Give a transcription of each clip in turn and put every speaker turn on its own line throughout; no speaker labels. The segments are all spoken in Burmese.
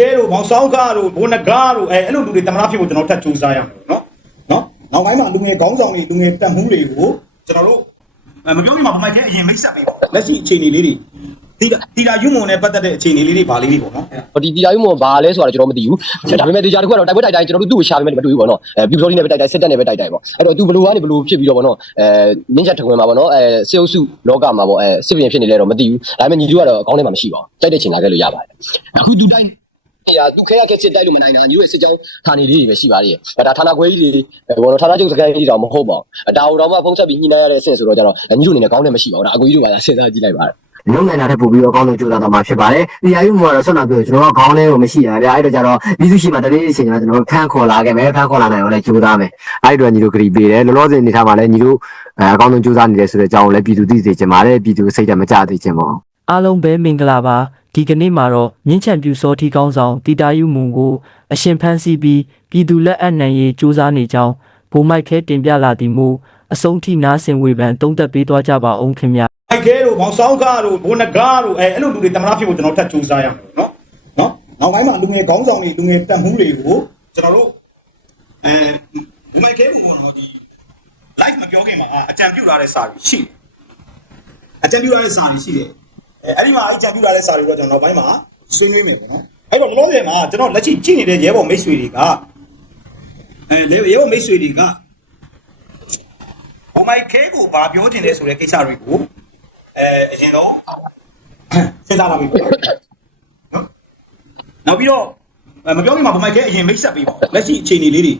ခဲတို့မောင်ဆောင်ကားတို့ဘိုးနဂါတို့အဲအဲ့လိုလူတွေတမနာဖြစ်ဖို့ကျွန်တော်ထပ်စူးစမ်းရအောင်နော်နော်နောက်ပိုင်းမှာလူငယ်ခေါင်းဆောင်တွေလူငယ်တက်မှုတွေကိုကျွန်တော်တို့အဲမပြောမိမှာဗမိုက်ခဲအရင်မိတ်ဆက်ပေးပါလက်ရှိအခြေအနေလေးတွေတီတာတီတာယူမုံနဲ့ပတ်သက်တဲ့အခြေအနေလေးတွေဗာလေးတွေပေါ့နော်
ဟိုဒီဒီတိုင်းမှဘာလဲဆိုတာကျွန်တော်မသိဘူးဒါပေမဲ့ဒီကြားတစ်ခုကတော့တိုက်ပွဲတိုက်တိုင်းကျွန်တော်တို့သူ့ကိုရှာပေးမယ်မတွေ့ဘူးပေါ့နော်အဲပြူစောလီနဲ့ပဲတိုက်တိုင်းစစ်တပ်နဲ့ပဲတိုက်တိုင်းပေါ့အဲ့တော့သူဘလူကနေဘလူဖြစ်ပြီးတော့ပေါ့နော်အဲနင်းချက်ထခွင်မှာပေါ့နော်အဲစေအုပ်စုလောကမှာပေါ့အဲစစ်ပြင်ဖြစ်နေလဲတော့မသိဘူးဒါပေမဲ့ညီတို့ကတော့အကောင်းထဲမှာမရှိပါဘူးတိုက်တဲ့ချိန်လာခဲ့လို့ရပါတယ်အခုသူတိုက် နေရသူခဲရခဲစစ်တိုက်လို့မနိုင်တာညီတို့စစ်ကြောင်းဌာနေလေးတွေပဲရှိပါသေးတယ်ဒါဌာနခွဲကြီးတွေဘောနော်ဌာနချုပ်စကန်ကြီးတောင်မဟုတ်ပါဘူးဒါဟိုတော့မှဖုံးဆက်ပြီးညှိနှိုင်းရတဲ့အဆင့်ဆိုတော့ကျတော့ညီတို့အနေနဲ့ကောင်းတယ်မရှိပါဘူးဒါအကူကြီးတို့ကစဉ်းစားကြည့်လိုက်ပါတယ်
လုံနိုင်တာတဲ့ပို့ပြီးတော့အကောင်းဆုံးကြိုးစားသွားမှာဖြစ်ပါတယ်။ဒီအယူမှာတော့ဆက်လာပြောကျွန်တော်ကခေါင်းလေးကိုမရှိရဗျာ။အဲ့တော့ကျတော့ပြည်သူရှိမှတနေ့အချိန်ကျတော့ကျွန်တော်ဖန်ခေါ်လာခဲ့မယ်။ဖန်ခေါ်လာနိုင်အောင်လည်းကြိုးစားမယ်။အဲ့ဒီတော့ညီတို့ခရီးပေးတယ်။လောလောဆယ်အနေထားမှာလည်းညီတို့အဲအကောင်းဆုံးကြိုးစားနေတယ်ဆိုတဲ့အကြောင်းကိုလည်းပြည်သူသိစေချင်ပါတယ်။ပြည်သူစိတ်ဓာတ်မကြသေးချင်ပါဘူး။
အားလုံးပဲမင်္ဂလာပါ ဒီကနေ့မှာတော့မြင်းချံပြူစောထီကောင်းဆောင်တီတာယူမုံကိုအရှင်ဖန်းစီပြီးပြည်သူလက်အပ်နိုင်ရေးစူးစမ်းနေကြောင်းဘိုးမိုက်ခဲတင်ပြလာသည်မူအဆုံးထိနားဆင်ဝေဖန်တုံးသက်ပေးသွားကြပါအောင်ခင်ဗျာ
မိုက်ခဲတို့မောင်ဆောင်ကားတို့ဘိုးနဂါတို့အဲအဲ့လိုလူတွေတမနာဖြစ်ဖို့ကျွန်တော်ထပ်စူးစမ်းရအောင်နော်နော်နောက်ပိုင်းမှာလူငယ်ခေါင်းဆောင်တွေလူငယ်တက်မှုတွေကိုကျွန်တော်တို့အဲမိုက်ခဲဘူးပေါ့နော်ဒီ live မပြောခင်မှာအကြံပြုထားတဲ့စာတွေရှိတယ်အကြံပြုထားတဲ့စာတွေရှိတယ် အဲအဲ့ဒီမှာအကြံပြုထားတဲ့စာတွေတော့ကျွန်တော်နောက်ပိုင်းမှာဆွေးနွေးမယ်ပေါ့နော်အဲ့တော့လောလောဆယ်မှာကျွန်တော်လက်ရှိကြည့်နေတဲ့ရဲဘော်မိတ်ဆွေတွေကအဲရဲဘော်မိတ်ဆွေတွေကဘုံမိုက်ခဲကိုဗာပြောတင်တယ်ဆိုတဲ့ကိစ္စတွေကိုအဲအရင်တော့စဉ်းစားလာပြီပေါ့နော်နောက်ပြီးတော့အဲမပြောခင်မှာဘုံမိုက်ခဲအရင်မိတ်ဆက်ပေးပါဦးလက်ရှိအခြေအနေလေးတွေ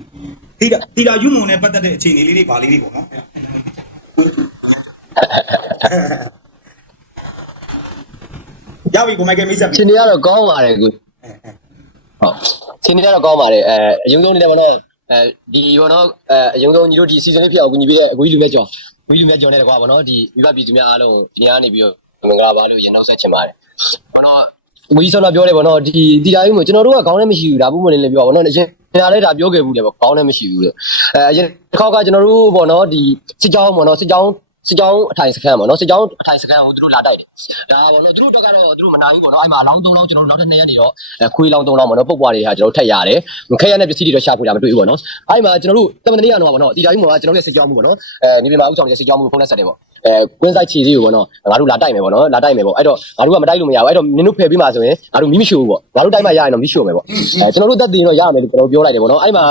တီတာတီတာယူမုံနဲ့ပတ်သက်တဲ့အခြေအနေလေးတွေဗာလေးတွေပေါ့နော် ရပြီဘုံမိုက်ကမိတ်ဆက်ပြီ
ရှင်နေရတော့ကောင်းပါတယ်ကူဟုတ်ရှင်နေရတော့ကောင်းပါတယ်အဲအယုံဆုံးနေတယ်ဗောနော်အဲဒီဗောနော်အဲအယုံဆုံးညီတို့ဒီ season လေးဖြစ်အောင်ကူညီပေးတဲ့အကူကြီးလူမဲ့ကျော်ကူကြီးလူမဲ့ကျော်နဲ့တကွာဗောနော်ဒီမိဘပြည်သူများအားလုံးဒီနေ့ကနေပြီးတော့မင်္ဂလာပါလို့ရင်နောက်ဆက်ချင်ပါတယ်ဗောနော်ဝီဆောနာပြောတယ်ဗောနော်ဒီဒီတိုင်းမျိုးကျွန်တော်တို့ကခေါင်းနဲ့မရှိဘူးဒါပုံမှန်လေးလည်းပြောပါဗောနော်အရင်ညာလည်းဒါပြောခဲ့ဘူးတယ်ဗောခေါင်းနဲ့မရှိဘူးလေအဲအရင်တစ်ခေါက်ကကျွန်တော်တို့ဗောနော်ဒီစစ်ကြောင်းဗောနော်စစ်ကြောင်း စစ်ကြောင်းအထိုင်စခန်းပေါ့နော်စစ်ကြောင်းအထိုင်စခန်းကိုသူတို့လာတိုက်တယ်ဒါပေါ့နော်သူတို့တော့ကတော့သူတို့မနိုင်ဘူးပေါ့နော်အဲ့မှာအလောင်း၃လောင်းကျွန်တော်တို့နောက်ထပ်၂ရက်နေတော့ခွေးလောင်း၃လောင်းပေါ့နော်ပုတ်ပွားတွေဟာကျွန်တော်တို့ထက်ရတယ်ခဲရတဲ့ပစ္စည်းတွေတော့ရှာဖွေတာမတွေ့ဘူးပေါ့နော်အဲ့မှာကျွန်တော်တို့တမန်တနေ့ကတော့ပေါ့နော်ဒီတိုင်းမှာကျွန်တော်တို့စစ်ကြောင်းမှုပေါ့နော်အဲနေပြည်တော်ဥဆောင်ရဲ့စစ်ကြောင်းမှုဖုန်းနဲ့ဆက်တယ်ပေါ့အဲကွင်းဆိုင်ခြေလေးကိုပေါ့နော်ငါတို့လာတိုက်မယ်ပေါ့နော်လာတိုက်မယ်ပေါ့အဲ့တော့ငါတို့ကမတိုက်လို့မရဘူးအဲ့တော့နင်တို့ဖယ်ပြီးမှဆိုရင်ငါတို့မီးမရှိဘူးပေါ့ငါတို့တိုက်မှရရင်တော့မီးရှို့မယ်ပေါ့အဲကျွန်တော်တို့တက်တင်တော့ရမယ်လို့ကျွန်တော်ပြောလိုက်တယ်ပေါ့နော်အဲ့မှာ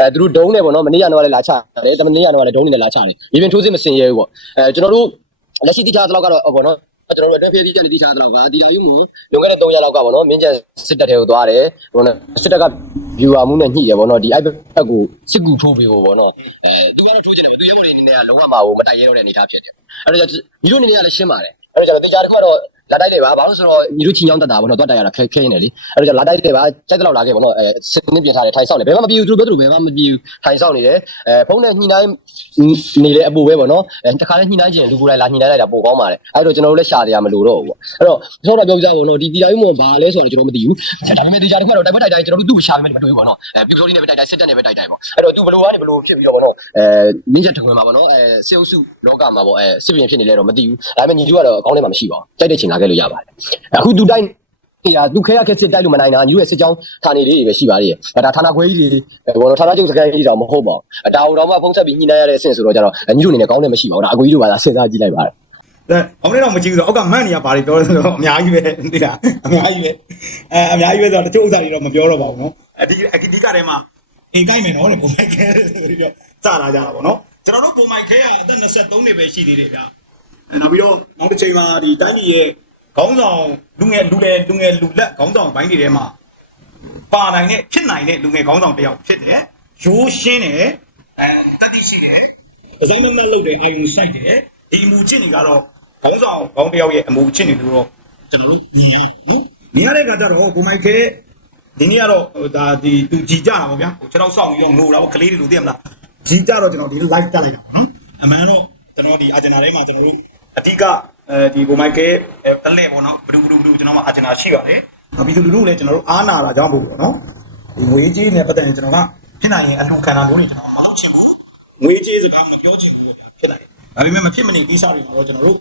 အဲသူတို့ဒုံးနေပေါ့နော်မနေ့ကတော့လည်းလာချတယ်တမန်နေ့ကတော့လည်းဒုံးနေလည်းလာချတယ်ဒီပြင်ထိုးစစ်မစင်ရဲဘူးပေါ့အဲကျွန်တော်တို့လက်ရှိတိကျသလောက်ကတော့ဘောနော်ကျွန်တော်တို့အတွက်ဖြည်းဖြည်းချင်းတိကျသလောက်ကဒီလာယူမှုလွန်ခဲ့တဲ့3ရက်လောက်ကဘောနော်မင်းကျန်စစ်တပ်ထဲကိုသွားတယ်ဘောနော်စစ်တပ်က viewer မှုနဲ့ညှိတယ်ဘောနော်ဒီ iPad ကိုစစ်ကူထိုးပေးဖို့ဘောနော်အဲသူကတော့ထိုးချင်တယ်သူရဲဘော်တွေအနေနဲ့ကလုံးဝမဟုတ်မတိုက်ရဲတော့တဲ့အနေအထားဖြစ်တယ်အဲ့တော့ညီတို့အနေနဲ့ကလည်းရှင်းပါတယ်အဲ့တော့ကျွန်တော်တေချာတစ်ခုကတော့ လာတိုက်တယ်ပါဘာလို့ဆိုတော့ညီတို့ချင်းချောင်းတက်တာဘောနော်သွားတိုက်ရတာခဲခဲနေတယ်လေအဲ့တော့လာတိုက်တယ်ပါကြိုက်တဲ့လောက်လာခဲ့ဘောနော်အဲစစ်နစ်ပြင်ထားတယ်ထိုင်ဆောက်တယ်ဘယ်မှမပြေဘူးသူတို့ပြောသူတို့ဘယ်မှမပြေဘူးထိုင်ဆောက်နေတယ်အဲဖုန်းနဲ့ညှိနှိုင်းနေလေအပူပဲဘောနော်အဲတခါလဲညှိနှိုင်းခြင်းလူကိုယ်တိုင်လာညှိနှိုင်းလိုက်တာပိုကောင်းပါတယ်အဲ့တော့ကျွန်တော်တို့လည်းရှာတရားမလို့တော့ဘူးပေါ့အဲ့တော့ကျွန်တော်တို့ပြောပြကြပါဘောနော်ဒီတီတာယူမောဘာလဲဆိုတာကျွန်တော်မသိဘူးဒါပေမဲ့တေချာတစ်ခုကတော့တိုက်ပွဲတိုက်တိုင်းကျွန်တော်တို့သူ့ကိုရှာပေးမယ်မတွေ့ဘူးပေါ့နော်အဲပြူစောလီနဲ့ပဲတိုက်တိုင်းစစ်တပ်နဲ့ပဲတိုက်တိုင်းပေါ့အဲ့တော့သူဘလိုကနေဘလိုဖြစ်ပြီးတော့ပေါ့နော်အဲနင်းချက်ထခွင်မှာပေါ့နော်အဲစေအုပ်စုလောကမှာပေါ့အဲစစ်ပြင်ဖြစ်နေလဲတော့မသိဘူးဒါပေမဲ့ညီတို့ကတော့အကောင်းထဲမှာမရှိပါဘူးတိုက်တဲ့ချိန်လာခဲ့လို့ရပါတယ်အခုသူတိုက်ရာသူခဲရခဲစစ်တိုက်လို့မနိုင်တာညီတို့ရဲ့စစ်ကြောင်းဌာနေလေးတွေပဲရှိပါသေးတယ်။ဒါဌာနခွဲကြီးတွေဘောတော့ဌာနချုပ်စကန်ကြီးတောင်မဟုတ်ပါဘူး။ဒါဟိုတော့မှဖုံးဆက်ပြီးညှိနှိုင်းရတဲ့အဆင့်ဆိုတော့ကျတော့ညီတို့အနေနဲ့ကောင်းတယ်မရှိပါဘူး။ဒါအကူကြီးတို့ကသာစဉ်းစားကြည့်လိုက်ပါတယ်
အဲအောင်နေတော့မကြည့်ဘူးဆိုတော့အောက်ကမန့်နေရပါလေပြောဆိုတော့အများကြီးပဲသိလားအများကြီးပဲအဲအများကြီးပဲဆိုတော့တချို့ဥစ္စာတွေတော့မပြောတော့ပါဘူးနော်အဒီအဒီကထဲမှာအိမ်ကိုက်မယ်နော်တဲ့ပုံမိုက်ခဲဆိုပြီးတော့စလာကြတာပေါ့နော်ကျွန်တော်တို့ပုံမိုက်ခဲကအသက်23နှစ်ပဲရှိသေးတယ်ဗျအဲနောက်ပြီးတော့နောက်တစ်ချိန်မှာဒီတိုင်းပြည်ရဲ့ ခေါင်းဆောင်လူငယ်လူလေလူငယ်လူလက်ခေါင်းဆောင်ဘိုင်းတွေထဲမှာပါနိုင်တဲ့ဖြစ်နိုင်တဲ့လူငယ်ခေါင်းဆောင်တစ်ယောက်ဖြစ်တယ်ရိုးရှင်းတယ်အဲတတိရှိတယ်ဒီဇိုင်းမမတ်လုပ်တယ်အာယုံစိုက်တယ်ဒီအမူချင်းတွေကတော့ခေါင်းဆောင်ခေါင်းတစ်ယောက်ရဲ့အမူချင်းတွေလို့တော့ကျွန်တော်တို့မြင်ရနော်မြင်ရတဲ့အခါကျတော့ကိုမိုက်ခဲဒီနေ့ကတော့ဟိုဒါဒီသူကြည်ကြတာပေါ့ဗျာဟိုခြေထောက်ဆောင်ပြီးတော့ငိုတာပေါ့ကလေးတွေလို့သိရမလားကြည်ကြတော့ကျွန်တော်ဒီ live တက်လိုက်တာပေါ့နော်အမှန်တော့ကျွန်တော်ဒီအာဂျင်နာထဲမှာကျွန်တော်တို့အဓိက အဲဒီကိုမိုက်ခဲတလဲပေါ့နော်ဘလူးဘလူးဘလူးကျွန်တော်မှာအာဂျင်နာရှိပါတယ်နောက်ပြီးသူလူလူလည်းကျွန်တော်တို့အားနာတာကြောင့်ပို့ပေါ့နော်ဒီငွေကြီးနဲ့ပတ်သက်ရင်ကျွန်တော်ကဖြစ်နိုင်ရင်အလှခံတာမျိုးတွေကျွန်တော်မလုပ်ချင်ဘူးငွေကြေးစကားမပြောချင်ဘူးဗျာဖြစ်နိုင်တယ်။ဒါပေမဲ့မဖြစ်မနေကိစ္စတွေမှာတော့ကျွန်တော်တို့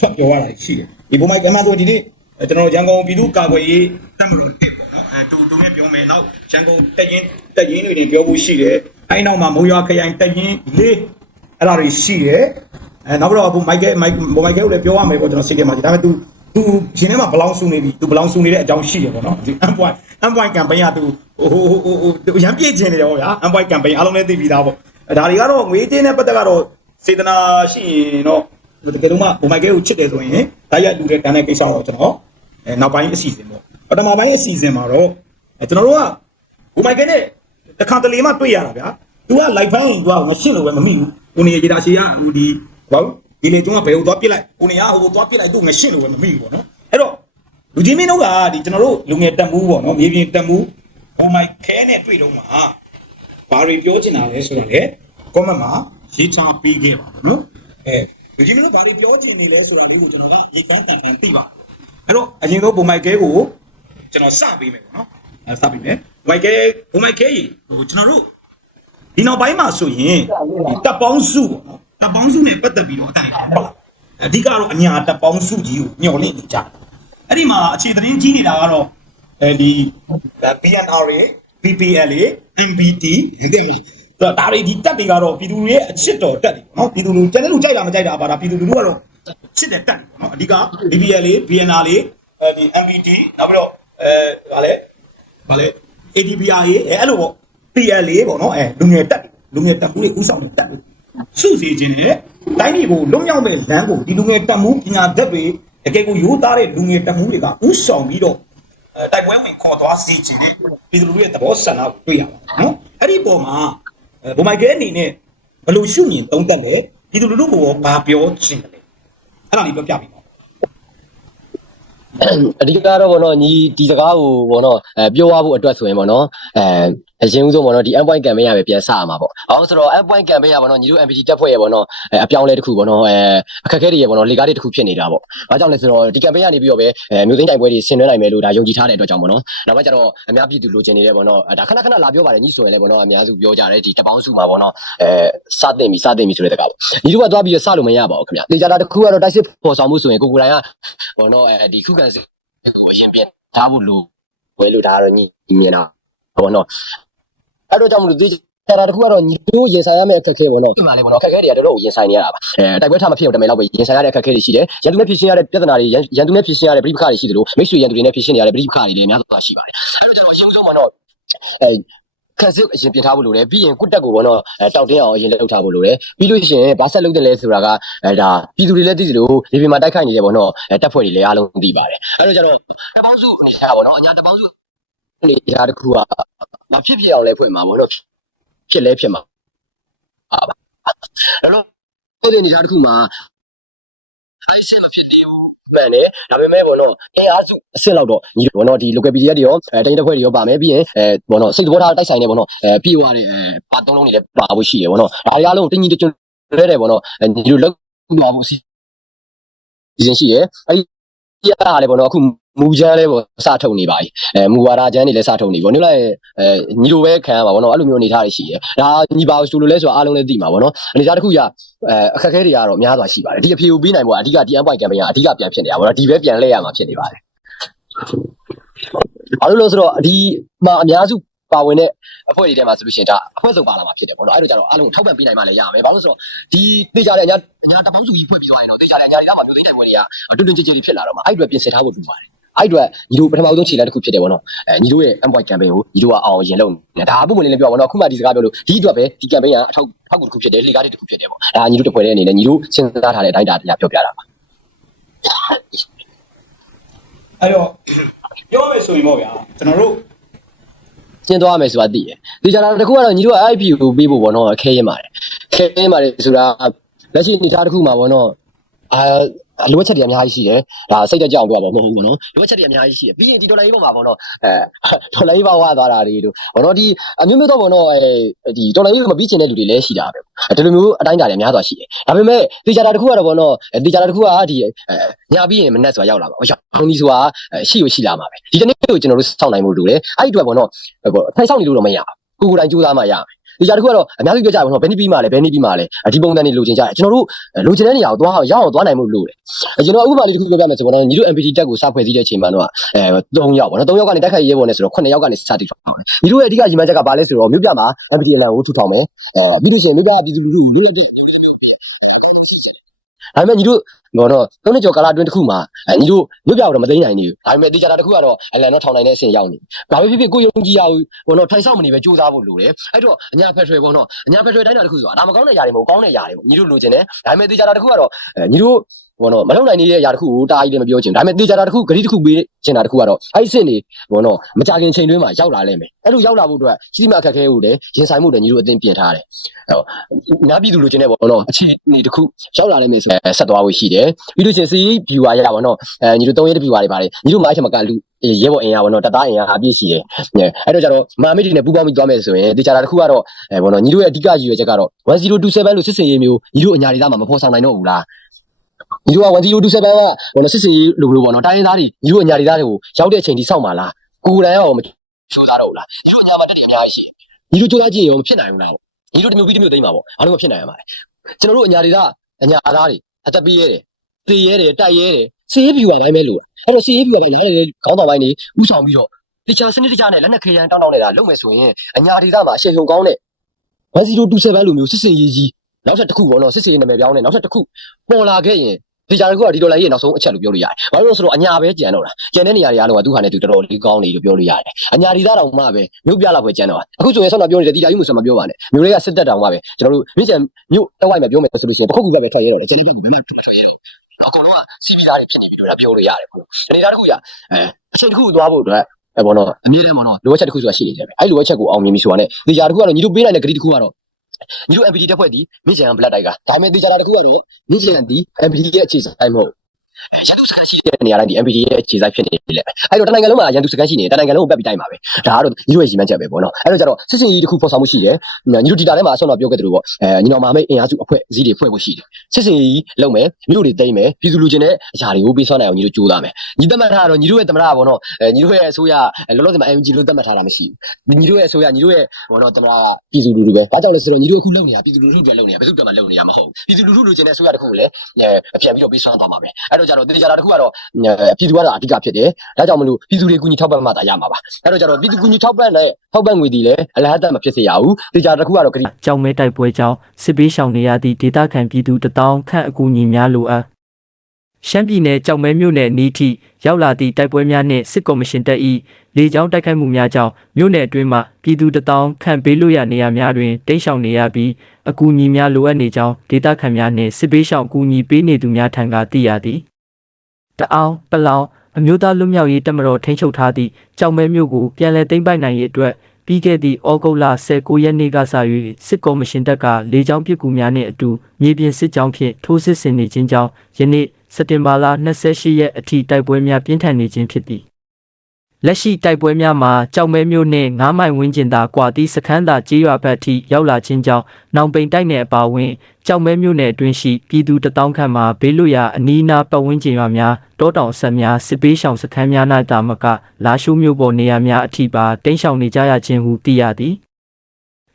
ထွက်ပြောရတာရှိတယ်။ဒီပုံမိုက်ကမှဆိုဒီနေ့ကျွန်တော်ရန်ကုန်ပြည်သူ့ကာကွယ်ရေးတပ်မတော်တစ်ပေါ့နော်အဲတူတူနဲ့ပြောမယ်နောက်ရန်ကုန်တက်ရင်တက်ရင်တွေပြောဖို့ရှိတယ်အဲဒီနောက်မှာမုံရွာခရိုင်တက်ရင်လေးအဲ့ဒါတွေရှိတယ် အဲနောက်ပြီးတော့အခုမိုက်ကယ်မိုက်မိုက်ကယ်ကိုလည်းပြောရမယ်ပေါ့ကျွန်တော်စိတ်ထဲမှာဒါပေမဲ့ तू तू ရှင်ထဲမှာဘလောင်ဆူနေပြီ तू ဘလောင်ဆူနေတဲ့အကြောင်းရှိတယ်ပေါ့နော်ဒီ M point M point campaign က तू ဟိုဟိုဟိုဟိုရမ်းပြည့်ချင်နေတယ်ပေါ့ဗျာ M point campaign အားလုံးလည်းသိပြီးသားပေါ့ဒါတွေကတော့ငွေတင်းနဲ့ပတ်သက်ကတော့စေတနာရှိရင်တော့တကယ်လို့မှမိုက်ကယ်ကိုချစ်တယ်ဆိုရင်ဒါရလူတွေတန်းတဲ့ကိစ္စတော့ကျွန်တော်အဲနောက်ပိုင်းအစီအစဉ်ပေါ့ပထမပိုင်းအစီအစဉ်မှာတော့အဲကျွန်တော်တို့ကမိုက်ကယ်နဲ့တစ်ခါတလေမှတွေ့ရတာဗျာ तू က live ပိုင်း तू ကမရှင်းလို့ပဲမမိဘူးကိုနေရတာရှိရဟိုဒီ ဘာလို့ဒီလေကျွန်းကဘယ်ဟိုသွားပြစ်လိုက်ကိုနေရဟိုသွားပြစ်လိုက်သူငရှင်းလို့ပဲမမိဘူးပေါ့နော်အဲ့တော့လူကြီးမင်းတို့ကဒီကျွန်တော်တို့လူငယ်တက်မှုပေါ့နော်မြေပြင်တက်မှုဟိုမိုက်ခဲနဲ့တွေ့တော့မှာဘာတွေပြောချင်တာလဲဆိုတာလေ comment မှာရေးချပေးခဲ့ပါနော်အဲလူကြီးမင်းတို့ဘာတွေပြောချင်နေလဲဆိုတာလေးကိုကျွန်တော်ကရိတ်ပန်းတန်တန်သိပါအဲ့တော့အရင်ဆုံးပုံမိုက်ခဲကိုကျွန်တော်စပေးမယ်ပေါ့နော်အဲစပေးမယ်မိုက်ခဲပုံမိုက်ခဲကြီးဟိုကျွန်တော်တို့ဒီနောက်ပိုင်းမှာဆိုရင်ဒီတပ်ပေါင်းစုပေါ့နော် တပ်ပေါင်းစုနဲ့ပတ်သက်ပြီးတော့အတိုင်းဟုတ်လားအဓိကတော့အညာတပ်ပေါင်းစုကြီးကိုညှော်လင့်နေကြတယ်အဲ့ဒီမှာအခြေသတင်းကြီးနေတာကတော့အဲဒီ BNR တွေ PPL တွေ MBT တဲ့မှာတော့ဒါတွေဒီတက်တွေကတော့ပြည်သူတွေရဲ့အချစ်တော်တက်တွေပေါ့နော်ပြည်သူလူကျန်တဲ့လူကြိုက်တာမကြိုက်တာပါဒါပြည်သူလူကတော့ချစ်တဲ့တက်တွေပေါ့နော်အဓိက BPL တွေ BNR တွေအဲဒီ MBT နောက်ပြီးတော့အဲဗာလဲဗာလဲ ADBR ရေးအဲအဲ့လိုပေါ့ PL လေးပေါ့နော်အဲလူငယ်တက်တယ်လူငယ်တက်မှုတွေဥဆောင်တဲ့တက်လို့ စုစည်းခြင်းနဲ့တိုင်းပြည်ကိုလွတ်မြောက်တဲ့လမ်းကိုဒီလူငယ်တက်မှုပညာတတ်တွေတကယ်ကိုရိုးသားတဲ့လူငယ်တက်မှုတွေကဥဆောင်ပြီးတော့အဲတိုက်ပွဲဝင်ခေါ်သွားစေခြင်းနဲ့ပြည်သူလူထုရဲ့သဘောဆန္ဒကိုတွေ့ရပါတယ်နော်အဲ့ဒီပုံမှာအဲဘုံမိုက်ကဲအနေနဲ့ဘယ်လိုရှုမြင်သုံးသပ်လဲပြည်သူလူထုကိုရောဘာပြောချင်တယ်လဲအဲ့ဒါလေးပြောပြပေးပါ
အဓိကတော့ဗောနော်ညီဒီစကားကိုဗောနော်အဲပြောရဖို့အတွက်ဆိုရင်ဗောနော်အဲ အရင်ဦးဆုံးဗောနော်ဒီ end point campaign ရပဲပြန်စရမှာပေါ့။အော်ဆိုတော့ end point campaign ရဗောနော်ညီတို့ MPT တက်ဖွဲ့ရဗောနော်အဲအပြောင်းလဲတစ်ခုဗောနော်အဲအခက်အခဲတွေရဗောနော်လေကားတွေတစ်ခုဖြစ်နေတာပေါ့။ဘာကြောင့်လဲဆိုတော့ဒီ campaign ကနေပြီးတော့ပဲအဲမျိုးသိန်းတိုက်ပွဲတွေဆင်နွှဲနိုင်မယ်လို့ဒါယုံကြည်ထားတဲ့အတွက်ကြောင့်ဗောနော်။နောက်မှကျတော့အများပြည်သူလိုချင်နေတယ်ဗောနော်အဲဒါခဏခဏလာပြောပါတယ်ညီဆိုရင်လည်းဗောနော်အများစုပြောကြတယ်ဒီတပေါင်းစုမှာဗောနော်အဲစတင်ပြီစတင်ပြီဆိုတဲ့တကားပေါ့။ညီတို့ကသွားပြီးတော့စလို့မရပါဘူးခင်ဗျ။တေချာတာတစ်ခုကတော့တိုက်စစ်ပေါ်ဆောင်မှုဆိုရင်ကိုကိုယ်တိုင်ကဗောနော်အဲဒီခုခံစစ်ကိုအရင်ပြန်ထားဖို့လိုဝဲလို့ဒါကတော့ညီမြင်တာဘောနော် အဲ့တော့ကြောင့်မလို့ဒီချာတာတခုကတော့ညီတို့ရင်ဆိုင်ရမယ့်အခက်အခဲပေါ့နော်ဒီမှာလေပေါ့နော်အခက်အခဲတွေကတော်တော်ရင်ဆိုင်နေရတာပါအဲတိုက်ပွဲထားမဖြစ်တော့တမယ်လောက်ပဲရင်ဆိုင်ရတဲ့အခက်အခဲတွေရှိတယ်ရန်သူနဲ့ဖြစ်ရှင်းရတဲ့ပြဿနာတွေရန်သူနဲ့ဖြစ်ရှင်းရတဲ့ပြိပခါတွေရှိတယ်လို့မိတ်ဆွေရန်သူတွေနဲ့ဖြစ်ရှင်းနေရတဲ့ပြိပခါတွေလည်းအများစွာရှိပါတယ်အဲ့တော့ကျွန်တော်အရှင်းဆုံးပေါ့နော်အဲခက်စစ်အရင်ပြင်ထားဖို့လိုတယ်ပြီးရင်ကုတက်ကိုပေါ့နော်အဲတောက်တင်းအောင်အရင်လုပ်ထားဖို့လိုတယ်ပြီးလို့ရှိရင်ဘာဆက်လုပ်တယ်လဲဆိုတာကအဲဒါပြည်သူတွေလည်းသိသလိုဒီပြင်မှာတိုက်ခိုက်နေတယ်ပေါ့နော်အဲတပ်ဖွဲ့တွေလည်းအားလုံးသိပါတယ်အဲ့တော့ကျတော့တပေါင်းစုအနေထားပေါ့နော်အညာတပေါင်းစုအ နေထားတစ်ခုကမဖြစ်ဖြစ်အောင်လဲဖွင့်မှာပေါ့နော်ဖြစ်လဲဖြစ်မှာပါပါအဲ့တော့ဒီအနေထားတစ်ခုမှာဖိုင်ဆင်မဖြစ်သေးဘူးမှန်တယ်ဒါပေမဲ့ပေါ့နော်အင်အားစုအဆင့်လောက်တော့ညီပေါ့နော်ဒီ local PDF တွေရောအဲတိုင်းတစ်ဖွဲ့တွေရောပါမယ်ပြီးရင်အဲပေါ့နော်စိတ်သဘောထားတိုက်ဆိုင်နေပေါ့နော်အဲပြေဝတဲ့အဲပါသုံးလုံးတွေလည်းပါဖို့ရှိတယ်ပေါ့နော်ဒါတွေအားလုံးတင်းကြီးတွန်းလဲတယ်ပေါ့နော်ညီတို့လောက်တော့ဖို့စီစဉ်ရှိရယ်အဲဒီပြရတာလည်းပေါ့နော်အခု မူချမ်းလေးပေါ့စထုတ်နေပါပြီအဲမူဝါဒချမ်းတွေလည်းစထုတ်နေပေါ့ညလိုက်အဲညီလိုပဲခံရပါပေါ့နော်အဲ့လိုမျိုးအနေထားတွေရှိရယ်ဒါညီပါဆိုလို့လဲဆိုတော့အားလုံးလည်းသိမှာပေါ့နော်အနေထားတစ်ခုရအဲအခက်အခဲတွေကတော့များစွာရှိပါတယ်ဒီအဖြေကိုပြီးနိုင်ဖို့အဓိကဒီ endpoint campaign ကအဓိကပြန်ဖြစ်နေတာပေါ့နော်ဒီပဲပြန်လှည့်ရမှာဖြစ်နေပါတယ်ဘာလို့လဲဆိုတော့ဒီမှာအများစုပါဝင်တဲ့အဖွဲ့တွေထဲမှာဆိုလို့ရှိရင်ဒါအဖွဲ့စုံပါလာမှာဖြစ်တယ်ပေါ့နော်အဲ့လိုကြတော့အားလုံးထောက်ပံ့ပေးနိုင်မှလည်းရမယ်ဘာလို့လဲဆိုတော့ဒီတေချာတဲ့အညာအညာတပေါင်းစုကြီးဖွဲ့ပြီးသွားရင်တော့တေချာတဲ့အညာတွေကမှမျိုးသိတဲ့ဘွယ်တွေကတွန်းတွန်းကြဲကြဲလေးဖြစ်လာတော့မှာအဲ့အတွက်ပြင်ဆင်ထားဖို့လိုပါတယ် အဲ့အတွက်ညီတို့ပထမဆုံးခြေလှမ်းတစ်ခုဖြစ်တယ်ပေါ့နော်အဲညီတို့ရဲ့ endpoint campaign ကိုညီတို့ကအောင်ရင်လုပ်နေဒါအပုံမှန်လေးလည်းပြောပါတော့ခုမှဒီစကားပြောလို့ဒီအတွက်ပဲဒီ campaign ကအထောက်ထောက်ကူတစ်ခုဖြစ်တယ်လေကားတစ်ခုဖြစ်တယ်ပေါ့ဒါညီတို့တစ်ဖွဲ့တဲ့အနေနဲ့ညီတို့စဉ်းစားထားတဲ့အတိုင်းဒါတရားပြောပြတာပါ
အဲ့တော့ပြောမယ်ဆိုရင်ပေါ့ဗျာကျွန်တော်တို့
ကျင်းသွားမယ်ဆိုတာသိတယ်ဒီကြတာတစ်ခုကတော့ညီတို့က IP ကိုပေးဖို့ပေါ့နော်ခဲရင်ပါတယ်ခဲရင်ပါတယ်ဆိုတာလက်ရှိအနေအထားတစ်ခုမှာပေါ့နော်အာ လိုအပ်ချက်တွေအများကြီးရှိတယ်ဒါစိတ်တကြောင်ပြောပါမဟုတ်ဘူးပေါ့နော်လိုအပ်ချက်တွေအများကြီးရှိတယ်ပြီးရင်ဒီဒေါ်လာကြီးပေါ်မှာပေါ့နော်အဲဒေါ်လာကြီးပါဝါသွားတာတွေတို့ပေါ့နော်ဒီအမျိုးမျိုးတော့ပေါ့နော်အဲဒီဒေါ်လာကြီးကိုမပြီးချင်တဲ့လူတွေလည်းရှိတာပဲဒီလိုမျိုးအတိုင်းအတာတွေအများစွာရှိတယ်ဒါပေမဲ့ဒီကြတာတစ်ခုကတော့ပေါ့နော်ဒီကြတာတစ်ခုကဒီညာပြီးရင်မနဲ့ဆိုတာရောက်လာပါရောက်ဒီဆိုတာရှိရရှိလာမှာပဲဒီတနေ့ကိုကျွန်တော်တို့စောင့်နိုင်မှုလိုတယ်အဲ့ဒီအတွက်ပေါ့နော်ဟိုထိုင်ဆောင်နေလို့တော့မရဘူး ကိုကိုယ်တိုင်ကြိုးစားမှရမယ်ဒီကြတစ်ခုကတော့အများကြီးပြောကြပါတော့ဘယ်နည်းပြီးမှလဲဘယ်နည်းပြီးမှလဲဒီပုံစံတွေလိုချင်ကြတယ်ကျွန်တော်တို့လိုချင်တဲ့နေရာကိုသွားအောင်ရအောင်သွားနိုင်မှုလို့လေကျွန်တော်ဥပမာလေးတစ်ခုပြောပြမယ်ဆိုတော့ညီတို့ MPT တက်ကိုစဖွဲ့စည်းတဲ့အချိန်မှာတော့အဲ3ယောက်ပေါ့နော်3ယောက်ကနေတက်ခိုက်ရဲပေါ်နေဆိုတော့9ယောက်ကနေစတည်သွားတယ်ညီတို့ရဲ့အဓိကညီမချက်ကဘာလဲဆိုတော့မြို့ပြမှာ MPT လန်ကိုထူထောင်မယ်အဲပြီးလို့ဆိုရင်မြို့ပြပြည်သူလူထုမြို့ပြဒါပေမဲ့ညီတို့ ဘောတော့သုံးနှစ်ကျော်ကာလအတွင်းတစ်ခုမှာအဲညီတို့မြို့ပြတော့မသိနိုင်နေဘူးဒါပေမဲ့တေချာတာတစ်ခုကတော့အလန်တော့ထောင်နိုင်တဲ့အဆင့်ရောက်နေပြီဘာပဲဖြစ်ဖြစ်ကိုယုံကြည်ရဘူးဘောတော့ထိုင်ဆောင်မနေပဲစူးစမ်းဖို့လိုတယ်အဲ့တော့အညာဖက်ထွယ်ဘောတော့အညာဖက်ထွယ်တိုင်းတာတစ်ခုဆိုတာဒါမကောင်းတဲ့ຢာတွေမဟုတ်ကောင်းတဲ့ຢာတွေပေါ့ညီတို့လိုချင်တယ်ဒါပေမဲ့တေချာတာတစ်ခုကတော့အဲညီတို့ ဘောတော့မလုံနိုင်နေတဲ့ຢာတစ်ခုကိုတားကြီးလည်းမပြောချင်ဒါပေမဲ့တေချာတာတစ်ခုဂရီတစ်ခုပေးချင်တာတစ်ခုကတော့အဲ့ဒီစင့်နေဘောတော့မကြခင်ချိန်တွင်းမှာရောက်လာလိမ့်မယ်အဲ့လိုရောက်လာဖို့အတွက်ကြီးမားခက်ခဲဖို့လည်းရင်ဆိုင်မှုတွေညီတို့အသင်ပြင်ထားတယ်အဲ့နားပြည်သူလိုချင်တဲ့ဘောတော့အခြေအနေတစ်ခုရောက်လာလိမ့်မယ်ဆိုဆက်သွားဖို့ရှိတယ်ပြီးလို့ချင်းစီ viewer ရပါဘောနော်အဲညီတို့3ရက်တ viewer တွေပါတယ်ညီတို့မိုက်ထမကလူရဲဘော်အင်အားဘောနော်တသားအင်အားအပြည့်ရှိတယ်အဲ့တော့ကျတော့မာမိတ်တွေနဲ့ပူးပေါင်းပြီးသွားမယ်ဆိုရင်တေချာတာတစ်ခုကတော့အဲဘောနော်ညီတို့ရဲ့အဓိကရည်ရွယ်ချက်ကတော့1027လို့စစ်စင်ရေးမျိုးညီတို့အညာဒေသမှာမဖော်ဆောင်နိုင်တော့ဘူးလား ညီတို့က1027ကဘောနော်စစ်စင်ရေးလိုလိုဘောနော်တိုင်းရင်းသားတွေညီတို့အညာဒေသတွေကိုရောက်တဲ့အချိန်ထိစောင့်ပါလားကိုယ်တိုင်ရောမချိုးသားတော့ဘူးလားညီတို့အညာမှာတက်တယ်အများကြီးရှိညီတို့ကြိုးစားကြည့်ရင်ရောမဖြစ်နိုင်ဘူးလားညီတို့တမျိုးပြီးတမျိုးသိမ်းပါပေါ့အားလုံးမဖြစ်နိုင်ရမှာလေကျွန်တော်တို့အညာဒေသအညာသားတွေအသက်ပေးရတယ်သေရဲတယ်တိုက်ရဲတယ်စီးရေးပြူပါပိုင်းပဲလို့အဲ့တော့စီးရေးပြူပါပိုင်းလည်းခေါင်းဆောင်ပိုင်းနေဥဆောင်ပြီးတော့တခြားစနစ်တခြားနဲ့လက်နက်ခဲယမ်းတောင်းတောင်းနေတာလုပ်မယ်ဆိုရင်အညာဒေသမှာအရှိန်ဟုန်ကောင်းတဲ့1027လိုမျိုးစစ်စင်ရေးကြီးနောက်ထပ်တစ်ခုပေါ့နော်စစ်စင်ရေးနာမည်ပြောင်းနေနောက်ထပ်တစ်ခုပေါ်လာခဲ့ရင် ဒီကြားတစ်ခုကဒီဒေါ်လာရေးနောက်ဆုံးအချက်လို့ပြောလို့ရတယ်။ဘာလို့လဲဆိုတော့အညာပဲကြံတော့တာ။ကြံတဲ့နေရာတွေအားလုံးကသူ့ဟာနဲ့သူတော်တော်လေးကောင်းနေလို့ပြောလို့ရတယ်။အညာဒေသတောင်မှပဲမြို့ပြလောက်ပဲကြံတော့တာ။အခုဆိုရင်ဆောင်းတော့ပြောနေတယ်တီတာယူမှုဆိုမှပြောပါနဲ့။မြို့တွေကစစ်တပ်တောင်မှပဲကျွန်တော်တို့မြင့်ကျန်မြို့တဝိုက်မှာပြောမယ်ဆိုလို့ဆိုတော့တစ်ခုခုပဲထွက်ရဲတော့တယ်ကျွန်တော်တို့ကအကုန်လုံးကစီပီသားတွေဖြစ်နေပြီလို့ပြောလို့ရတယ်ပေါ့။အနေသားတစ်ခုကအဲအချိန်တစ်ခုသွားဖို့အတွက်အဲဘောနော်အမြဲတမ်းဘောနော်လိုအပ်ချက်တစ်ခုဆိုတာရှိနေကြတယ်။အဲလိုအပ်ချက်ကိုအောင်မြင်ပြီဆိုတာနဲ့ဒီကြားတစ်ခုကတော့ညီတို့ပေးနိုင်တဲ့ဂရီတစ်ခုကတော့ ညီတို့ MPD တက်ဖွဲ့ဒီမြင့်ကျန်ဘလက်တိုက်ကဒါပေမဲ့ဒီကြားတစ်ခုကတော့မြင့်ကျန်ဒီ MPD ရဲ့အခြေစိုက်မဟုတ် ရန်သူစကန်ရှိတဲ့နေရာတိုင်းဒီ MPD ရဲ့အခြေစိုက်ဖြစ်နေလေ။အဲ့တော့တနိုင်ငံလုံးမှာရန်သူစကန်ရှိနေတယ်တနိုင်ငံလုံးကိုပတ်ပြီးတိုင်းပါပဲ။ဒါကတော့ညီတို့ရဲ့ရည်မှန်းချက်ပဲပေါ့နော်။အဲ့တော့ကျတော့စစ်စင်ကြီးတစ်ခုဖော်ဆောင်မှုရှိတယ်။ညီတို့ဒီတာထဲမှာဆောင်းတော့ပြောခဲ့သလိုပေါ့။အဲညီတော်မာမိတ်အင်အားစုအဖွဲ့အစည်းတွေဖွဲ့ဖို့ရှိတယ်။စစ်စင်ကြီးလုပ်မယ်မြို့တွေတိမ့်မယ်ပြည်သူလူချင်းတဲ့အရာတွေကိုပေးဆွမ်းနိုင်အောင်ညီတို့ကြိုးစားမယ်။ညီသက်မှတ်ထားတော့ညီတို့ရဲ့သမရပေါ့နော်။အဲညီတို့ရဲ့အစိုးရလောလောဆယ်မှာ MG လို့သတ်မှတ်ထားတာမရှိဘူး။ညီတို့ရဲ့အစိုးရညီတို့ရဲ့ဘောနော်သမရကပြည်သူလူထုပဲ။ဒါကြောင့်လဲဆိုတော့ညီတို့အခုလုပ်နေတာပြည်သူလူထုတွေလုပ်နေတာဘယ်သူတွေမှလုပ်နေတာမဟုတ်ဘူး။ပြည်သူလူထုလူချင်းတဲ့အစိုးရတစ်ခုကိုလည်းအဲပြန်ပြီးတော့ပေးဆွမ်းသွားမှာပဲ။အဲ့တော့ကျတော့တေချာတာတစ်ခုကတော့ပြည်သူကတော့အဓိကဖြစ်တယ်။ဒါကြောင့်မလို့ပြည်သူတွေကူညီထောက်ပံ့မှသာရမှာပါ။အဲ့တော့ကျတော့ပြည်သူကူညီထောက်ပံ့တဲ့ထောက်ပံ့ငွေတွေလည်းအလဟတ်မဖြစ်စေရဘူး။တေချာတစ်ခုကတော့ဂရီ
ကြောင်မဲတိုက်ပွဲကြောင့်စစ်ပေးရှောင်နေရသည့်ဒေသခံပြည်သူတထောင်ခန့်အကူအညီများလိုအပ်ရှမ်းပြည်နယ်ကြောင်မဲမြို့နယ်နီးထိရောက်လာသည့်တိုက်ပွဲများနှင့်စစ်ကော်မရှင်တပ်၏လေကြောင်းတိုက်ခိုက်မှုများကြောင့်မြို့နယ်အတွင်းမှပြည်သူတထောင်ခန့်ဘေးလွတ်ရနေရများတွင်တိမ်းရှောင်နေရပြီးအကူအညီများလိုအပ်နေကြောင်းဒေသခံများနှင့်စစ်ပေးရှောင်အကူအညီပေးနေသူများထံကသိရသည် တအောင်ပလောင်အမျိုးသားလွတ်မြောက်ရေးတပ်မတော်ထိန်းချုပ်ထားသည့်ကြောင်မဲမြို့ကိုပြန်လည်သိမ်းပိုက်နိုင်ရေးအတွက်ပြီးခဲ့သည့်ဩဂုတ်လ19ရက်နေ့ကစ၍စစ်ကော်မရှင်တပ်ကလေကြောင်းပစ်ကူများနှင့်အတူမြေပြင်စစ်ကြောင်းဖြင့်ထိုးစစ်ဆင်နေခြင်းကြောင့်ယနေ့စက်တင်ဘာလ28ရက်အထိတိုက်ပွဲများပြင်းထန်နေခြင်းဖြစ်သည် လက်ရှိတိုက်ပွဲများမှာကြောက်မဲမျိုးနှင့်9မိုင်ဝန်းကျင်သာကွာသည့်စခန်းသာကြေးရွာဘက်ထိရောက်လာခြင်းကြောင့်နောင်ပိန်တိုက်နယ်အပါအဝင်ကြောက်မဲမျိုးနယ်အတွင်းရှိပြည်သူတထောင်ခန့်မှာဘေးလွတ်ရာအနီးအနားပတ်ဝန်းကျင်ရွာများတောတောင်ဆက်များစစ်ပေးရှောင်စခန်းများ၌တာမကလာရှိုးမျိုးပေါ်နေရာများအထိပါတိမ်းရှောင်နေကြရခြင်းဟုသိရသည်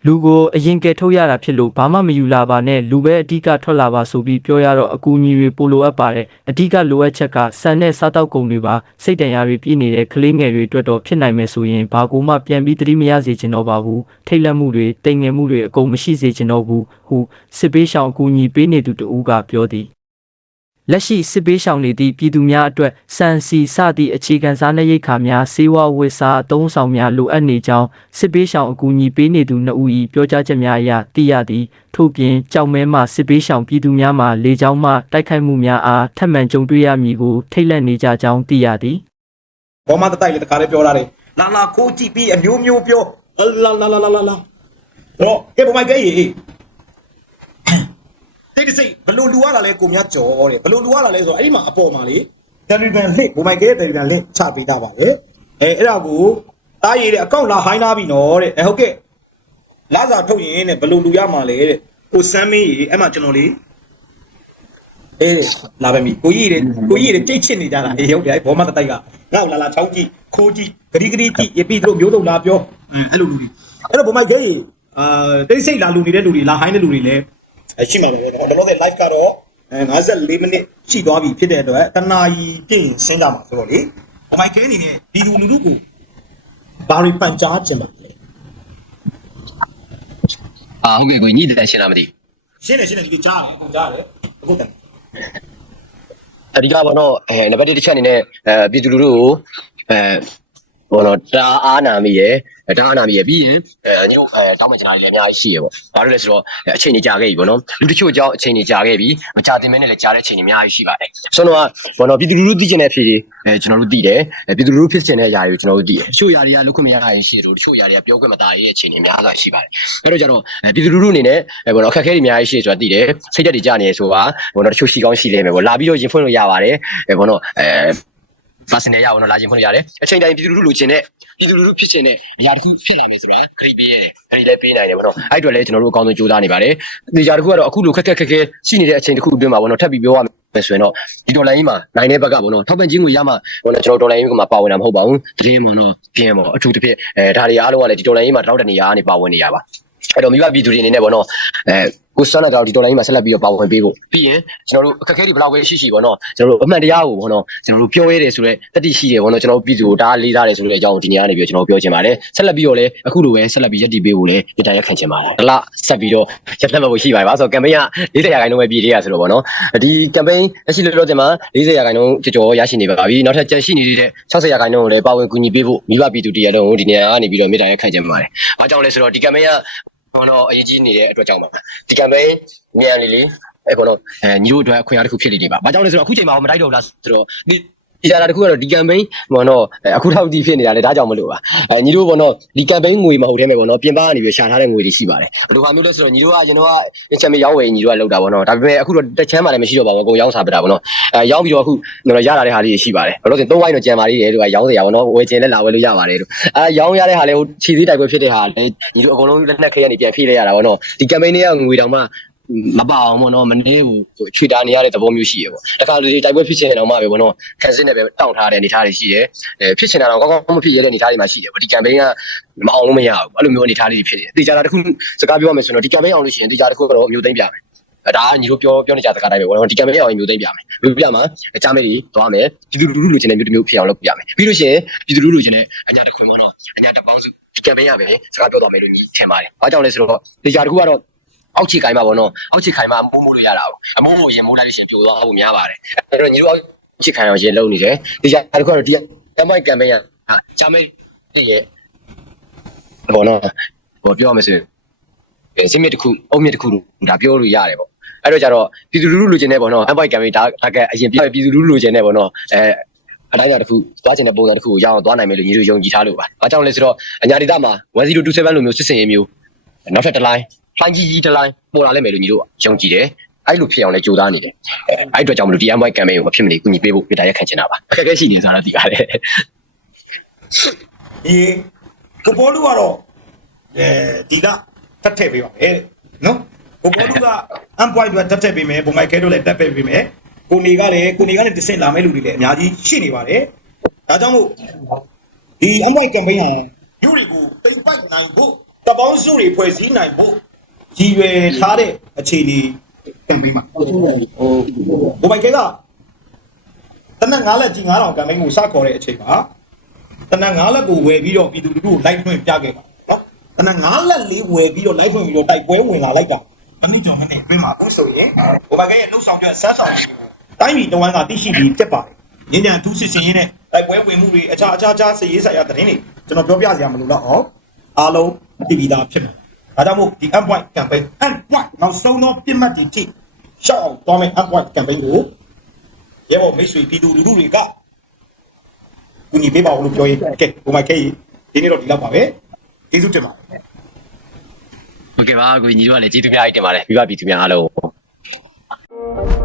လူကိုအရင်ကယ်ထုတ်ရတာဖြစ်လို့ဘာမှမယူလာပါနဲ့လူပဲအဓိကထွက်လာပါဆိုပြီးပြောရတော့အကူအညီတွေပိုလိုအပ်ပါတယ်အဓိကလိုအပ်ချက်ကဆန်နဲ့စားတောက်ကုန်တွေပါစိတ်တန်ရာတွေပြည့်နေတဲ့ကလေးငယ်တွေအတွက်တော့ဖြစ်နိုင်မယ်ဆိုရင်ဘာကူမှပြန်ပြီးသတိမရစေချင်တော့ပါဘူးထိတ်လန့်မှုတွေတိမ်ငယ်မှုတွေအကုန်မရှိစေချင်တော့ဘူးဟုစစ်ပေးရှောင်အကူအညီပေးနေသူတဦးကပြောသည် လက်ရှိစစ်ပေးရှောင်နေသည့်ပြည်သူများအတွက်စံစီစသည့်အခြေခံစားနပ်ရိက္ခာများစေဝါဝတ်စားအသုံးဆောင်များလိုအပ်နေကြောင်းစစ်ပေးရှောင်အကူအညီပေးနေသူနှစ်ဦး၏ပြောကြားချက်များအရသိရသည်ထို့ပြင်ကြောက်မဲမှစစ်ပေးရှောင်ပြည်သူများမှလေကြောင်းမှတိုက်ခိုက်မှုများအားထပ်မံကြုံတွေ့ရမည်ကိုထိတ်လန့်နေကြကြောင်းသိရသည်
ဘောမတတိုက်လေတခါလေးပြောတာလေလာလာခိုးကြည့်ပြီးအမျိုးမျိုးပြောလာလာလာလာလာလာတော့ကဲဘမိုက်ကဲရေ တိတ်တစိဘလို့လူရတာလဲကိုမြတ်ကြော်တဲ့ဘလို့လူရတာလဲဆိုတော့အဲ့ဒီမှာအပေါ်မှာလေတယ်လီဂရမ်လင့်ဘမိုက်ကဲတယ်လီဂရမ်လင့်ချပေးတာပါလေအဲအဲ့ဒါကိုတားရည်တဲ့အကောင့်လာဟိုင်းထားပြီနော်တဲ့အဲဟုတ်ကဲ့လာစာထုတ်ရင်တဲ့ဘလို့လူရမှာလဲတဲ့ကိုစမ်းမင်းရေအဲ့မှာကျွန်တော်လေးအေးလာပဲမီကိုကြီးတွေကိုကြီးတွေတိတ်ချစ်နေကြတာအေးဟုတ်တယ်ဘောမတတိုက်ကငါ့ကိုလာလာချောင်းကြည့်ခိုးကြည့်ဂရီဂရီကြည့်ရပြီးတို့မျိုးစုံလာပြောအဲအဲ့လိုလူတွေအဲ့တော့ဘုံမိုက်ခဲကြီးအာတိတ်ဆိတ်လာလူနေတဲ့လူတွေလာဟိုင်းတဲ့လူတွေလည်း ရှိမှာပါဘောနော်တော့လည်း live ကတော့54မိနစ်ရှိသွားပြီဖြစ်တဲ့အတွက်တနာကြီးပြည့်ဆင်းကြမှာဆိုတော့လေဘုံမိုက်ခဲအနေနဲ့ဒီလူလူလူကိုဘာတွေပန်ကြားခြင်းပါလဲ
အာဟုတ်ကဲ့ကိုကြီးညတဲ့ရှင်းလားမသိ
ရှင်းတယ်ရှင်းတယ်ဒီကြားတယ်ကြားတယ်အခုတည်း
အဓိကဘောနော်အဲနံပါတ်1တစ်ချက်အနေနဲ့အဲပြည်သူလူထုကိုအဲ ဘောနော်တာအားနာမိရယ်တာအားနာမိရယ်ပြီးရင်အဲညီတို့အဲတောင်းမှချင်တာတွေလည်းအများကြီးရှိရပေါ့ဘာလို့လဲဆိုတော့အချိန်ကြီးကြာခဲ့ပြီဘောနော်လူတချို့အကြောင်းအချိန်ကြီးကြာခဲ့ပြီမကြာတင်မဲနဲ့လည်းကြာတဲ့အချိန်ကြီးအများကြီးရှိပါတယ်ဆိုတော့ဘောနော်ပြည်သူလူထုသိကျင်တဲ့အဖြေတွေအဲကျွန်တော်တို့သိတယ်ပြည်သူလူထုဖြစ်ကျင်တဲ့အရာတွေကိုကျွန်တော်တို့သိတယ်တချို့ຢာတွေကလုခွင့်မရရင်ရှိတယ်တချို့ຢာတွေကပြောခွင့်မတာရဲ့အချိန်ကြီးအများကြီးရှိပါတယ်အဲ့တော့ကျတော့ပြည်သူလူထုအနေနဲ့ဘောနော်အခက်အခဲတွေအများကြီးရှိဆိုတာသိတယ်စိတ်ဓာတ်တွေကြာနေရဆိုတာဘောနော်တချို့ရှိကောင်းရှိလိမ့်မယ်ပေါ့လာပြီးတော့ရင်ဖွင့်လို့ရပါတယ်အဲ ဘောနော်အဲ personal ရအောင်တော့လာခြင်းဖွင့်လို့ရတယ်အချိန်တိုင်းပြည်သူလူထုလိုချင်တဲ့ပြည်သူလူထုဖြစ်ချင်တဲ့အရာတစ်ခုဖြစ်လာမယ်ဆိုတာခရီးပေးရတယ်ခရီးလည်းပေးနိုင်တယ်ဗောနော်အဲ့အတွက်လည်းကျွန်တော်တို့အကောင်းဆုံးကြိုးစားနေပါတယ်ဒီကြတစ်ခုကတော့အခုလိုခက်ခက်ခက်ခဲရှိနေတဲ့အချိန်တစ်ခုအတွင်းမှာဗောနော်ထပ်ပြီးပြောရမယ်ဆိုရင်တော့ဒီဒေါ်လာကြီးမှာနိုင်တဲ့ဘက်ကဗောနော်ထောက်ပံ့ခြင်းကိုရမှဗောနော်ကျွန်တော်ဒေါ်လာကြီးကမှာပါဝင်တာမဟုတ်ပါဘူးတကယ်မှတော့ပြင်းဗောအထူးတစ်ဖြစ်အဲဒါတွေအားလုံးကလည်းဒီဒေါ်လာကြီးမှာတောက်တနေရာကနေပါဝင်နေရပါအဲ့တော့မိဘပြည်သူတွေအနေနဲ့ဗောနော်အဲ ကိုစတန်ကတော့ဒီဒေါ်လာကြီးမှာဆက်လက်ပြီးတော့ပါဝင်ပေးဖို့ပြီးရင်ကျွန်တော်တို့အခက်အခဲတွေဘယ်လောက်ပဲရှိရှိဗောနော်ကျွန်တော်တို့အမှန်တရားကိုဗောနော်ကျွန်တော်တို့ပြောရဲတယ်ဆိုတော့တတိရှိတယ်ဗောနော်ကျွန်တော်တို့ပြည်သူကိုဒါလေးစားတယ်ဆိုတဲ့အကြောင်းကိုဒီနေ့ကနေပြီးတော့ကျွန်တော်ပြောချင်ပါတယ်ဆက်လက်ပြီးတော့လည်းအခုလိုပဲဆက်လက်ပြီးရက်တည်ပေးဖို့လည်းရတရက်ခံချင်ပါတယ်တစ်လဆက်ပြီးတော့ရက်လက်ဖို့ရှိပါတယ်ဗောဆိုတော့ကမ်ပိန်းက40ရာခိုင်နှုန်းပဲပြည်သေးရဆိုတော့ဗောနော်ဒီကမ်ပိန်းလက်ရှိလို့ပြောချင်မှာ40ရာခိုင်နှုန်းကြော်ကြော်ရရှိနေပါပြီနောက်ထပ်ကြန့်ရှိနေတဲ့60ရာခိုင်နှုန်းကိုလည်းပါဝင်ကူညီပေးဖို့မိဘပြည်သူတရားလုံးကိုဒီနေ့ကနေပြီးတော့မြေတားရက်ခံချင်ပါတယ်အားကြောင့်လဲဆိုတော့ဒီကမ်ပိန်းက ဘောနော်အရေးကြီးနေတဲ့အတွက်ကြောင့်ပါဒီကမ်ပိန်းမြန်လေးလေးအဲ့ဘောနော်အဲညီတို့အတွက်အခွင့်အရေးတစ်ခုဖြစ်နေနေပါဘာကြောင့်လဲဆိုတော့အခုချိန်မှာမတိုက်တော့ဘူးလားဆိုတော့ ဒီဒီကြတာတစ်ခုကတော့ဒီ campaign ဘောနော်အခုထောက်တီးဖြစ်နေတာလေဒါကြောင့်မလို့ပါအဲညီတို့ဘောနော်ဒီ campaign ငွေမဟုတ်သေးမဲ့ဘောနော်ပြင်ပကနေပြီးရှာထားတဲ့ငွေတွေရှိပါတယ်ဘယ်လိုဟာမျိုးလဲဆိုတော့ညီတို့ကကျွန်တော်ကအင်ချမ်မီရောင်းဝယ်ညီတို့ကလောက်တာဘောနော်ဒါပေမဲ့အခုတော့တက်ချမ်းမှလည်းမရှိတော့ပါဘူးအကုန်ရောင်းစားပတာဘောနော်အဲရောင်းပြီးတော့အခုကျွန်တော်ရလာတဲ့ဟာလေးတွေရှိပါတယ်ဘယ်လိုဆိုသုံးဝိုင်းတော့ကြံပါလိမ့်တယ်တို့ကရောင်းစရာဘောနော်ဝယ်ကျင်လက်လာဝယ်လို့ရပါတယ်တို့အဲရောင်းရတဲ့ဟာလေးဟိုခြေသေးတိုက်ပွဲဖြစ်တဲ့ဟာလည်းညီတို့အကုန်လုံးလက်နက်ခဲရနေပြန်ဖြည့်လိုက်ရတာဘောနော်ဒီ campaign တွေကငွေတောင်မှ မပါအောင်ပေါ့နော်မနေဘူးချွေတာနေရတဲ့သဘောမျိုးရှိရပေါ့တခါလူတွေတိုက်ပွဲဖြစ်ချင်တယ်တော့မှပဲပေါ့နော်ခံစစ်နဲ့ပဲတောင့်ထားတဲ့အနေထားတွေရှိတယ်အဲဖြစ်ချင်တာတော့ကောင်းကောင်းမဖြစ်ရတဲ့အနေထားတွေမှာရှိတယ်ပေါ့ဒီ campaign ကမအောင်လို့မရဘူးအဲ့လိုမျိုးအနေထားလေးတွေဖြစ်နေတယ်တေချာတာတစ်ခုစကားပြောရမယ်ဆိုတော့ဒီ campaign အောင်လို့ရှိရင်တေချာတစ်ခုကတော့အမျိုးသိမ့်ပြမယ်အဲဒါကညီတို့ပြောပြောနေကြတဲ့စကားတိုင်းပဲပေါ့နော်ဒီ campaign အောင်ရင်မျိုးသိမ့်ပြမယ်မျိုးပြမှာအကြမ်းလေးတွေသွားမယ်ပြည်သူလူထုလိုချင်တဲ့မျိုးတစ်မျိုးဖြစ်အောင်လုပ်ပြမယ်ပြီးလို့ရှိရင်ပြည်သူလူထုလိုချင်တဲ့အညာတစ်ခွင်ပေါ့နော်အညာတစ်ပေါင်းစုဒီ campaign ရပဲစကားပြောတော့မယ်လို့ညီထင်ပါတယ်အားကြောင့်လဲဆိုတော့တေချာတစ်ခုကတော့ အောက်ခြေခိုင်မှာပေါ့နော်အောက်ခြေခိုင်မှာမိုးမိုးလို့ရတာ哦အမိုးမိုးရင်မိုးလိုက်လို့ရှိရင်ပြိုသွားဖို့များပါတယ်အဲ့တော့ညီတို့အောက်ခြေခိုင်အောင်ရင်လုပ်နေတယ်ဒီကြတစ်ခုကတော့ဒီ campaign campaign ကဟာချမ်းမဲရဲ့ဘောနော်ဟောပြောရမယ်ဆိုရင်စင်မြစ်တစ်ခုအုံမြစ်တစ်ခုဒါပြောလို့ရတယ်ပေါ့အဲ့တော့ကြတော့ပြည်သူလူထုလိုချင်တဲ့ပေါ့နော် campaign campaign ဒါကအရင်ပြပြည်သူလူထုလိုချင်တဲ့ပေါ့နော်အဲအတိုင်းအတာတစ်ခုသွားချင်တဲ့ပုံစံတစ်ခုကိုရအောင်သွားနိုင်မယ်လို့ညီတို့ယုံကြည်ထားလို့ပါ။အားကြောင့်လဲဆိုတော့အညာဒေတာမှာ1027လိုမျိုးစစ်စင်ရေးမျိုးနောက်ထပ်တစ်လိုင်း လိုင်းကြီးကြီးတစ်လိုင်းပေါ်လာလိမ့်မယ်လို့ညီတို့ယုံကြည်တယ်။အဲ့လိုဖြစ်အောင်လဲကြိုးစားနေတယ်။အဲ့အတွက်ကြောင့်မလို့ဒီ MY campaign ကိုမဖြစ်မနေကူညီပေးဖို့ပြတာရက်ခံချင်တာပါ။အခက်အခဲရှိနေဆိုတာသိရတယ်။
ဒီကပေါ်လူကတော့အဲဒီကတက်ထည့်ပေးပါမယ်နော်ကပေါ်လူကအမ်ပွိုင်းအတွက်တက်ထည့်ပေးမယ်ဘုံမိုက်ခဲတို့လည်းတက်ပေးပေးမယ်ကိုနေကလည်းကိုနေကနေတဆင့်လာမဲ့လူတွေလည်းအများကြီးရှိနေပါတယ်ဒါကြောင့်မို့ဒီအမ်ပွိုင်းကမ်ပိန်းဟာယူရီကိုတိမ်ပိုက်နိုင်ဖို့တပေါင်းစုတွေဖွဲ့စည်းနိုင်ဖို့ ရည်ရွယ်ထားတဲ့အခြေအနေကမ်ပိန်းမှာဟိုဘုံမိုက်ခဲကတနက်9လက်ကြီး9000ကမ်ပိန်းကိုစခေါ်တဲ့အချိန်မှာတနက်၅လက်ကိုဝယ်ပြီးတော့ပြည်သူလူထုကိုလိုက်ထွင်းပြခဲ့ပါနော်တနက်၅လက်လေးဝယ်ပြီးတော့လိုက်ထွင်းပြီးတော့တိုက်ပွဲဝင်လာလိုက်တာမနစ်ကျော်မနေ့ပြင်မှာဘူးဆိုရင်ဟိုဘက်ကရဲ့လှုပ်ဆောင်ချက်ဆန်းဆောင်မှုကိုတိုင်းပြည်တဝမ်းကသိရှိပြီးဖြစ်ပါတယ်ညဉ့်ညံထူးစစ်စင်ရင်းနဲ့တိုက်ပွဲဝင်မှုတွေအခြားအခြားအခြားစည်ရေးဆိုင်ရာသတင်းတွေကျွန်တော်ပြောပြစရာမလိုတော့အောင်အားလုံးသိပြီးသားဖြစ်မှာ ဒါကြောင့်မို့ဒီ end point campaign end point နောက်ဆုံးသောပြစ်မှတ်တွေထိရှောက်အောင်သွားမယ် end point campaign ကိုရဲဘော်မိတ်ဆွေပြည်သူလူထုတွေကကူညီပေးပါဦးလို့ပြောရင်ကဲဟိုမှာကဲဒီနေ့တော့ဒီလောက်ပါပဲကျေးဇူးတင်ပါတယ်
ဟုတ်ကဲ့ပါကိုညီတို့ကလည်းကျေးဇူးများကြီးတင်ပါတယ်မိဘပြည်သူများအားလုံး